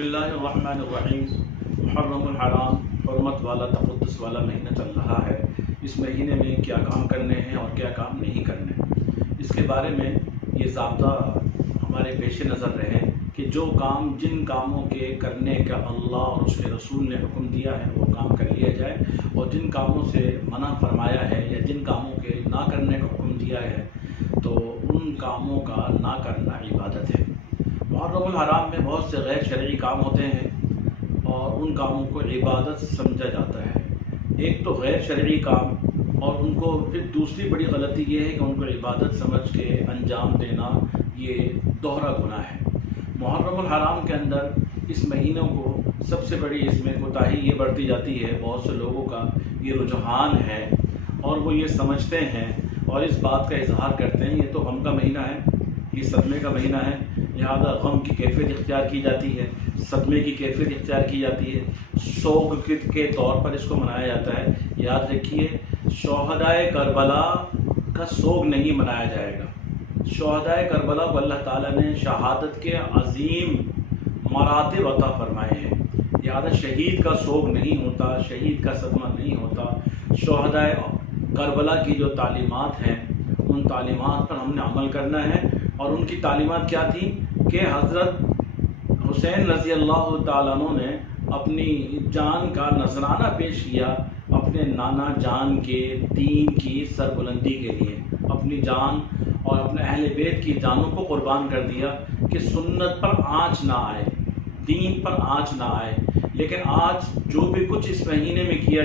بسم اللہ الرحمن الرحیم۔ محرم الحرام، حرمت والا تقدس والا مہینہ چل رہا ہے۔ اس مہینے میں کیا کام کرنے ہیں اور کیا کام نہیں کرنے، اس کے بارے میں یہ ضابطہ ہمارے پیش نظر رہے کہ جو کام جن کاموں کے کرنے کا اللہ اور اس کے رسول نے حکم دیا ہے وہ کام کر لیا جائے، اور جن کاموں سے منع فرمایا ہے یا جن کاموں کے نہ کرنے کا حکم دیا ہے تو ان کاموں کا نہ کرنا عبادت ہے۔ محرم الحرام میں بہت سے غیر شرعی کام ہوتے ہیں اور ان کاموں کو عبادت سمجھا جاتا ہے۔ ایک تو غیر شرعی کام، اور ان کو پھر دوسری بڑی غلطی یہ ہے کہ ان کو عبادت سمجھ کے انجام دینا یہ دوہرا گناہ ہے۔ محرم الحرام کے اندر اس مہینوں کو سب سے بڑی اس میں کوتاہی یہ برتی جاتی ہے، بہت سے لوگوں کا یہ رجحان ہے اور وہ یہ سمجھتے ہیں اور اس بات کا اظہار کرتے ہیں یہ تو غم کا مہینہ ہے، یہ صدمے کا مہینہ ہے، لہذا غم کی کیفیت اختیار کی جاتی ہے، صدمے کی کیفیت اختیار کی جاتی ہے، سوگ کے طور پر اس کو منایا جاتا ہے۔ یاد رکھیے، شہدائے کربلا کا سوگ نہیں منایا جائے گا۔ شہدائے کربلا کو اللہ تعالیٰ نے شہادت کے عظیم مراتب عطا فرمائے ہیں، لہذا شہید کا سوگ نہیں ہوتا، شہید کا صدمہ نہیں ہوتا۔ شہدائے کربلا کی جو تعلیمات ہیں ان تعلیمات پر ہم نے عمل کرنا ہے، اور ان کی تعلیمات کیا تھیں کہ حضرت حسین رضی اللہ تعالیٰ عنہ نے اپنی جان کا نذرانہ پیش کیا اپنے نانا جان کے دین کی سربلندی کے لیے، اپنی جان اور اپنے اہل بیت کی جانوں کو قربان کر دیا کہ سنت پر آنچ نہ آئے، دین پر آنچ نہ آئے۔ لیکن آج جو بھی کچھ اس مہینے میں کیا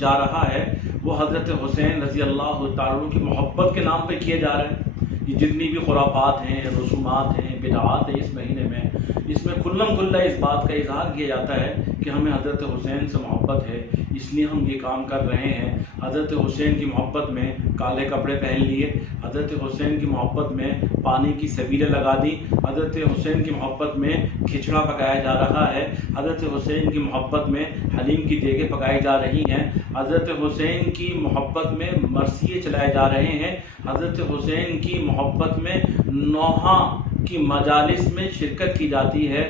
جا رہا ہے وہ حضرت حسین رضی اللہ تعالیٰ عنہ کی محبت کے نام پہ کیا جا رہا ہے۔ یہ جتنی بھی خرافات ہیں، رسومات ہیں، بدعات ہیں اس مہینے میں، اس میں کھلم کھلا اس بات کا اظہار کیا جاتا ہے کہ ہمیں حضرت حسین سے محبت ہے، اس لیے ہم یہ کام کر رہے ہیں۔ حضرت حسین کی محبت میں کالے کپڑے پہن لیے، حضرت حسین کی محبت میں پانی کی سبیلیں لگا دی، حضرت حسین کی محبت میں کھچڑا پکایا جا رہا ہے، حضرت حسین کی محبت میں حلیم کی دیگیں پکائی جا رہی ہیں، حضرت حسین کی محبت میں مرثیے چلائے جا رہے ہیں، حضرت حسین کی محبت میں نوحہ کی مجالس میں شرکت کی جاتی ہے۔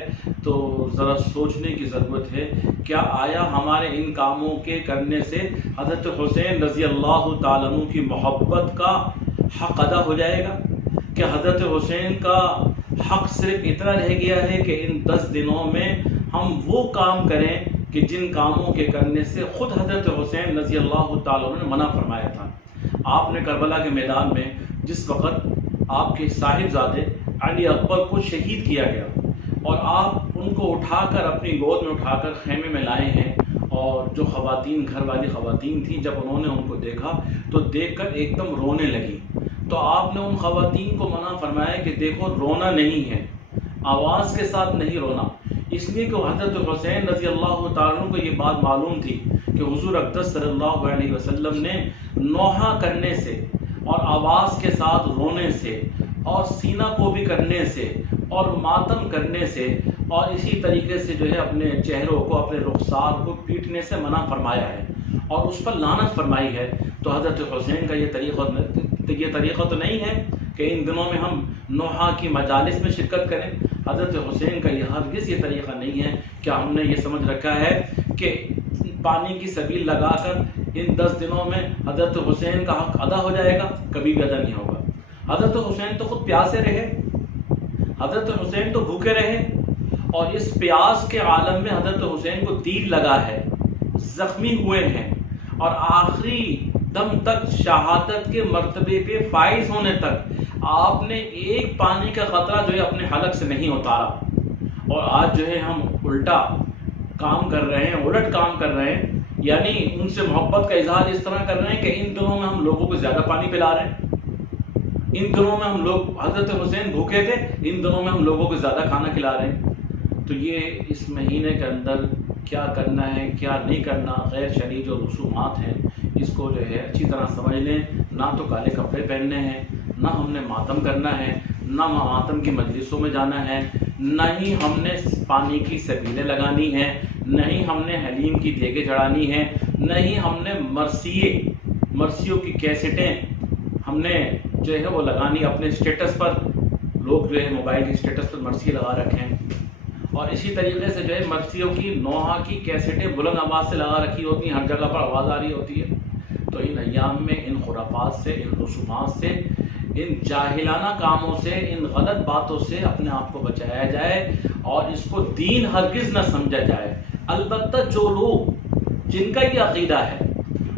تو ذرا سوچنے کی ضرورت ہے، کیا آیا ہمارے ان کاموں کے کرنے سے حضرت حسین رضی اللہ تعالیٰ عنہ کی محبت کا حق ادا ہو جائے گا؟ کہ حضرت حسین کا حق صرف اتنا رہ گیا ہے کہ ان 10 دنوں میں ہم وہ کام کریں کہ جن کاموں کے کرنے سے خود حضرت حسین رضی اللہ تعالیٰ عنہ نے منع فرمایا تھا۔ آپ نے کربلا کے میدان میں جس وقت آپ کے صاحبزادے علی اکبر کو شہید کیا گیا اور آپ ان کو اٹھا کر اپنی گود میں اٹھا کر خیمے میں لائے ہیں، اور جو خواتین گھر والی خواتین تھیں جب انہوں نے ان کو دیکھا تو دیکھ کر ایک دم رونے لگی، تو آپ نے ان خواتین کو منع فرمایا کہ دیکھو رونا نہیں ہے، آواز کے ساتھ نہیں رونا، اس لیے کہ حضرت حسین رضی اللہ تعالیٰ عنہ کو یہ بات معلوم تھی کہ حضور اقدس صلی اللہ علیہ وسلم نے نوحہ کرنے سے اور آواز کے ساتھ رونے سے اور سینہ کو بھی کرنے سے اور ماتم کرنے سے اور اسی طریقے سے جو ہے اپنے چہروں کو، اپنے رخسار کو پیٹنے سے منع فرمایا ہے اور اس پر لعنت فرمائی ہے۔ تو حضرت حسین کا یہ طریقہ تو نہیں ہے کہ ان دنوں میں ہم نوحہ کی مجالس میں شرکت کریں۔ حضرت حسین کا یہ ہرگز یہ طریقہ نہیں ہے۔ کیا ہم نے یہ سمجھ رکھا ہے کہ پانی کی سبیل لگا کر ان 10 دنوں میں حضرت حسین کا حق ادا ہو جائے گا؟ کبھی بھی ادا نہیں ہوگا۔ حضرت حسین تو خود پیاسے رہے، حضرت حسین تو بھوکے رہے، اور اس پیاس کے عالم میں حضرت حسین کو تیر لگا ہے، زخمی ہوئے ہیں، اور آخری دم تک شہادت کے مرتبے پہ فائز ہونے تک آپ نے ایک پانی کا قطرہ جو ہے اپنے حلق سے نہیں اتارا۔ اور آج جو ہے ہم الٹا کام کر رہے ہیں، الٹ کام کر رہے ہیں، یعنی ان سے محبت کا اظہار اس طرح کر رہے ہیں کہ ان دنوں میں ہم لوگوں کو زیادہ پانی پلا رہے ہیں، ان دنوں میں ہم لوگ، حضرت حسین بھوکے تھے، ان دنوں میں ہم لوگوں کو زیادہ کھانا کھلا رہے ہیں۔ تو یہ اس مہینے کے اندر کیا کرنا ہے کیا نہیں کرنا، غیر شرعی جو رسومات ہیں اس کو جو ہے اچھی طرح سمجھ لیں۔ نہ تو کالے کپڑے پہننے ہیں، نہ ہم نے ماتم کرنا ہے، نہ ماتم کی مجلسوں میں جانا ہے، نہ ہی ہم نے پانی کی سبیلیں لگانی ہیں، نہ ہی ہم نے حلیم کی دیگیں چڑھانی ہیں، نہ ہی ہم نے مرثیوں کی کیسٹیں ہم نے جو ہے وہ لگانی اپنے اسٹیٹس پر۔ لوگ جو ہے موبائل کے اسٹیٹس پر مرثیے لگا رکھے ہیں، اور اسی طریقے سے جو ہے مرثیوں کی نوحہ کی کیسٹیں بلند آواز سے لگا رکھی ہوتی ہیں، ہر جگہ پر آواز آ رہی ہوتی ہے۔ تو ان ایام میں ان خرافات سے، ان رسومات سے، ان جاہلانہ کاموں سے، ان غلط باتوں سے اپنے آپ کو بچایا جائے اور اس کو دین ہرگز نہ سمجھا جائے۔ البتہ جو لوگ جن کا یہ عقیدہ ہے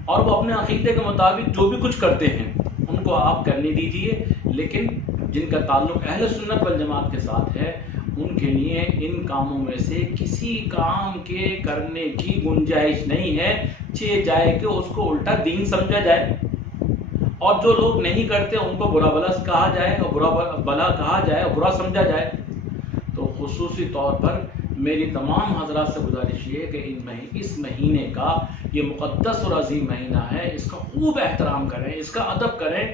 اور وہ اپنے عقیدے کے مطابق جو بھی کچھ کرتے ہیں ان کو آپ کرنے دیجئے، لیکن جن کا تعلق اہل سنت والجماعت کے ساتھ ہے ان کے لیے ان کاموں میں سے کسی کام کے کرنے کی گنجائش نہیں ہے، چاہے جائے کہ اس کو الٹا دین سمجھا جائے، اور جو لوگ نہیں کرتے ان کو برا بلا کہا جائے اور برا بلا کہا جائے اور برا سمجھا جائے۔ تو خصوصی طور پر میری تمام حضرات سے گزارش یہ ہے کہ اس مہینے کا یہ مقدس اور عظیم مہینہ ہے، اس کا خوب احترام کریں، اس کا ادب کریں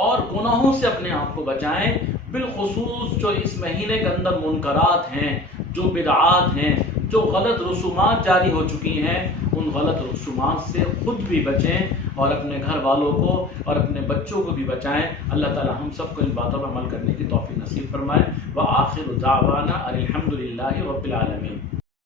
اور گناہوں سے اپنے آپ کو بچائیں۔ بالخصوص جو اس مہینے کے اندر منکرات ہیں، جو بدعات ہیں، جو غلط رسومات جاری ہو چکی ہیں، ان غلط رسومات سے خود بھی بچیں اور اپنے گھر والوں کو اور اپنے بچوں کو بھی بچائیں۔ اللہ تعالی ہم سب کو ان باتوں پر عمل کرنے کی توفیق نصیب فرمائے۔ وآخر دعوانا الحمد للہ رب العالمین۔